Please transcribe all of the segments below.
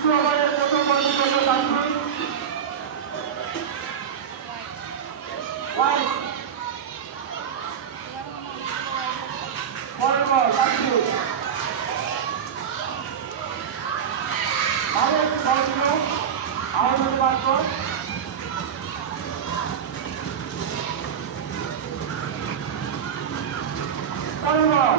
দ্বিতীয় ওভারের প্রথম বলের জন্য তাসকিন ওয়াইড পরের বল তাসকিন ভালো একটি বল ছিল আউট হতে পারত পরের বল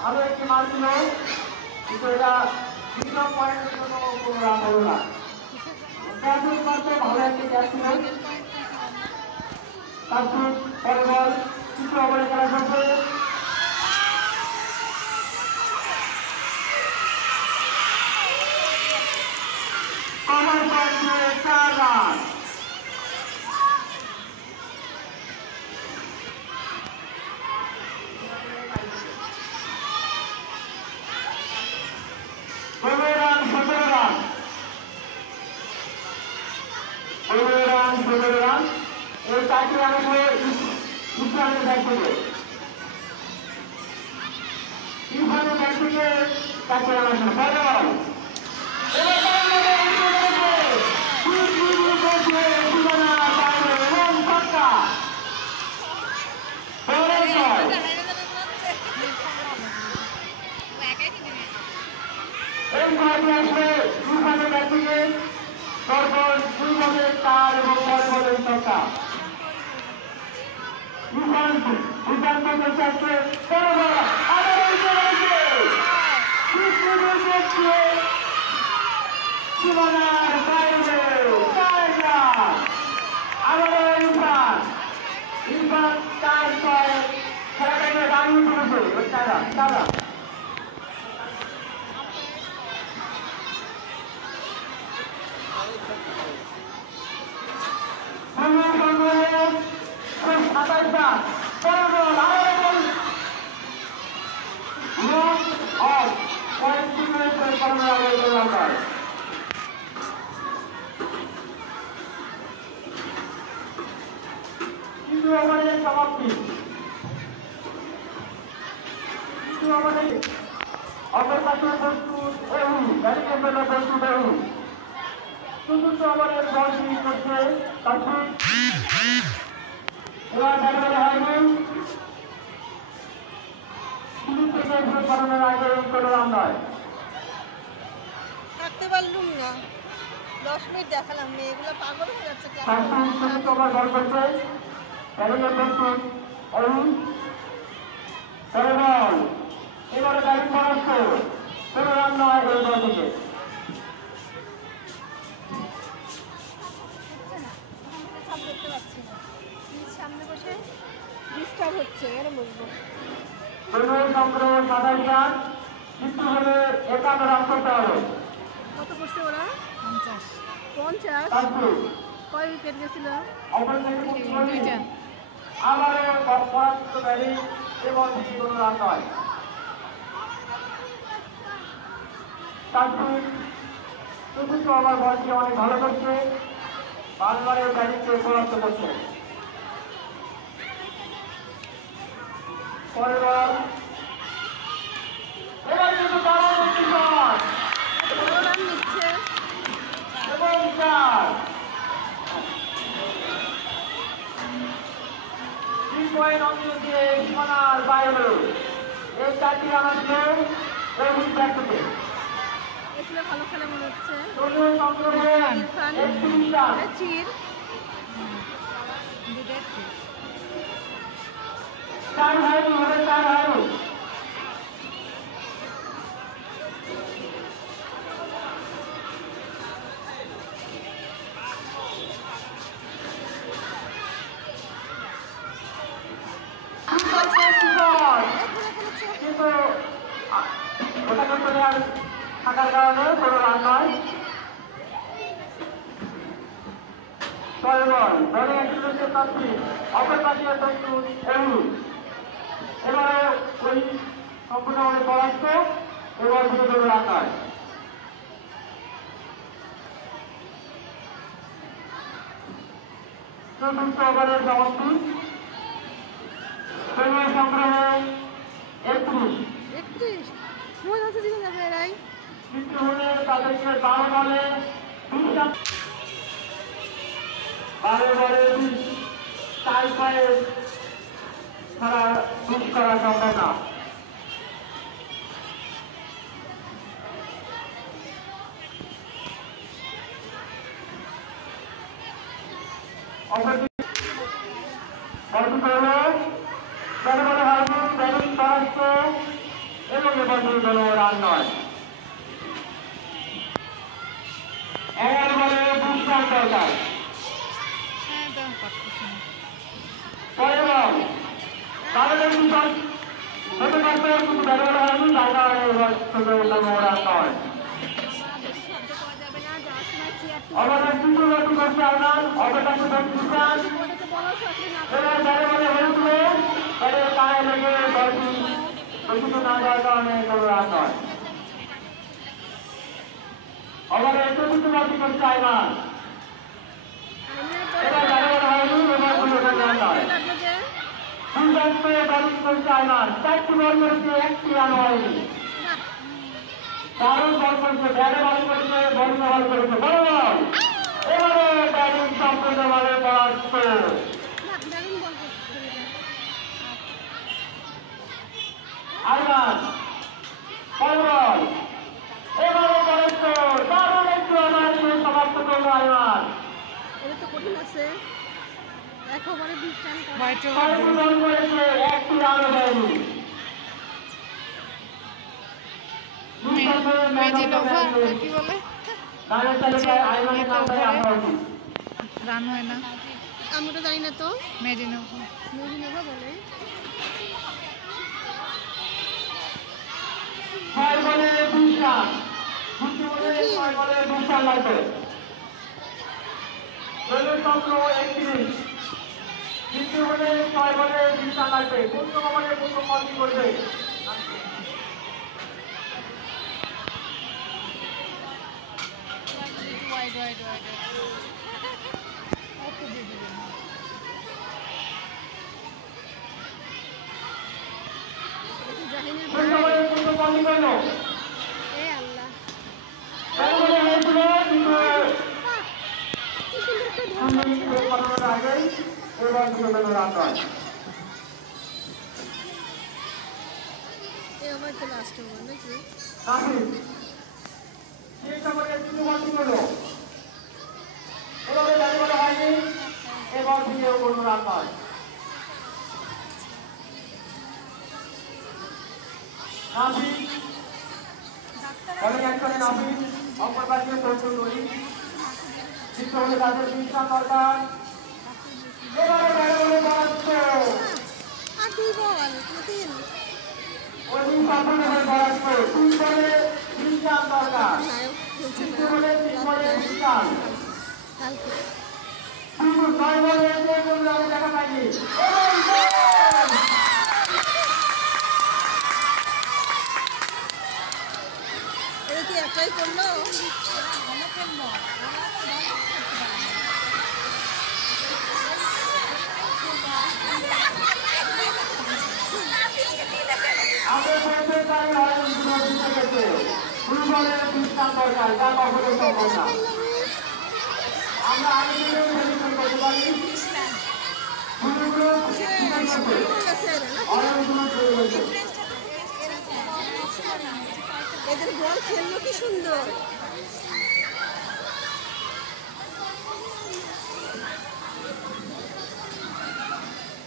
ভালো একটি মার ছিল কিন্তু এটা দ্বিতীয় পয়েন্টের জন্য কোনো রান হলো না ভালো একটি ক্যাচ ছিল তারপর পরের বল তৃতীয় ওভারে খেলা চলছে কমার পয়েন্টে 4 রান এই 4টি রান হয়ে ইসলামের ব্যাট থেকে ইসলামের ব্যাট থেকে 4টি রান আসে এই খেলাটি আসলে ইসলামের ব্যাট থেকে তারপর 2 বলে 4 এবং 4 বলে ছক্কা ইসলাম করতে চাচ্ছে সীমানার বাইরে আবারও ইরফান 4-6 খেলাটাকে দাঁড়িয়ে তুলেছে 4 রান সমাপ্তি অপর পাশে প্রস্তুত প্রস্তুত চতুর্থ ওভারের বলটি করছে এবার ব্যাটারে হয়নি করানোর আগে কোনো রান নয় থাকতে পারলুম না 10 মিনিট দেখালাম মেয়েগুলো পাগল হয়ে যাচ্ছে চতুর্থ ওভার বল করছে ব্যাটারে প্রস্তুত অরুণ পরের বল এবারে ব্যাটিং করাচ্ছে কোনো রান নয় এই বল থেকে দেখতে পাচ্ছি না সামনে বসে ডিস্টার্ব হচ্ছে এর বলবো সংগ্রহ 27 রান কিন্তু হলে 51 রান করতে হবে কত করছে ওরা 50 কয় উইকেট গেছিল আবারও পরাস্ত ব্যাটিং এবং কোনো রান নয় তারপর চতুর্থ ওভার বলটি অনেক ভালো করছে বারবারের ব্যাটিংকে পরাস্ত করছে পরের বল এবার কিন্তু দারুণ একটি শট রান নিচ্ছে এবং 4 3 পয়েন্ট অন্তর দিয়ে সীমানার বাইরে এই 4টি রান আসলে রবীন ব্যাট থেকে এগুলো ভালো খেলে মনে হচ্ছে দলীয় সংগ্রহে 31 রান চির 4 হয়নি 4 হয়নি কিন্তু ওটাকে চলে আর থাকার কারণে কোনো রান নয় ছয় বল দলে একজনকে পাচ্ছি অপর পাশে প্রস্তুত এরু এবারে ওই সম্পূর্ণভাবে পরাস্ত এবার শুরু করবে আকাশ চতুর্থ ওভারের সমাপ্তি সময় সংগ্রহে 31 কিন্তু হলে তাদেরকে 12 বলে 20 টাই পায়ে ছাড়া 20 করা সম্ভব না এবং এবার রান নয় 11 বলে 20 রান দরকার পরে বল তাহলে কিন্তু ব্যবহার হয়নি রান নয় অবদান কিন্তু গতি করছে আপনার অবদান দিচ্ছেন এবার যারা বলে হয়েছিল তাদের পায়ে লেগে দলটি প্রস্তুত না যাওয়ার কারণে কোনো রান নয় অবদান চতুর্থ গতি করছে আইমান এবার যারা বলে হয়নি এবার কোনো রান নয় দুর্দান্ত ব্যাটিং করছে আইমান 4টি বল করেছে 1টি রান হয়নি দারুণ বল করেছে ব্যাটে বল করেছে বলিং বল করেছে বড় বল এবারে ব্যাটিং সম্পূর্ণভাবে পরাস্ত আইমান বড় বল এবারে পরাস্ত দারুণ একটু আমার সমাপ্ত করলো আইমান বল করেছে 1টি রান হয়নি রান হয় না আমি তো জানি না তো মেডিনোভা বলে কিন্তু হলে 6 বলে 20 রান লাগবে কোন ওভারে কোন বল করবে এবার দিয়েও কোনো রান নয় নাফিক বলে একজনে নাফিক অপর পাশে প্রচুর দড়ি কিন্তু হলে তাদের 20 রান দরকার এবারে ব্যাটে বলে পরাস্ত ওই সম্পূর্ণ হয়ে পরাস্ত 3 বলে 20 রান দরকার কিন্তু হলে 3 বলে 20 রান কিন্তু 9 বলে আমি দেখা পাইনি একটাই করলো আমরা আগে করতে পারি এদের বল খেললো কি সুন্দর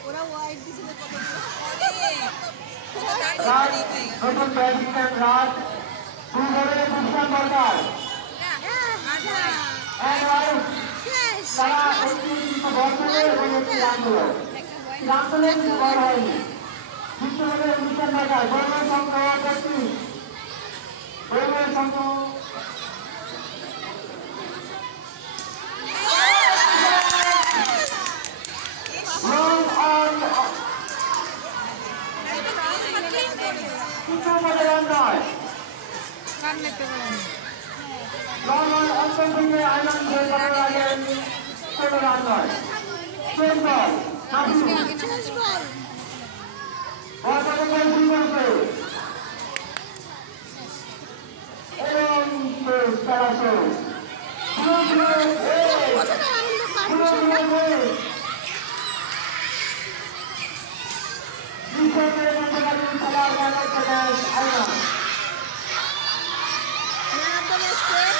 ওরা ওয়াইড দিছিল নতুন ব্যাটসম্যান রাজ 2 বলে 20 রান দরকার তারা 29 বল করে এবং একটি রান হলো রান হলে বল হয়নি কিন্তু হলে 19 রান দরকার বলের সংখ্যা 33 বলের সংখ্যা গান দেখতে পারেন। রহমান অন্তর থেকে আইলাম শেষ করার আগে কোনো রান নয়। শেষ বল শেষ বল অর্থাৎ শুরু করছে এবং শেষ খেলা শেষ। Man of the match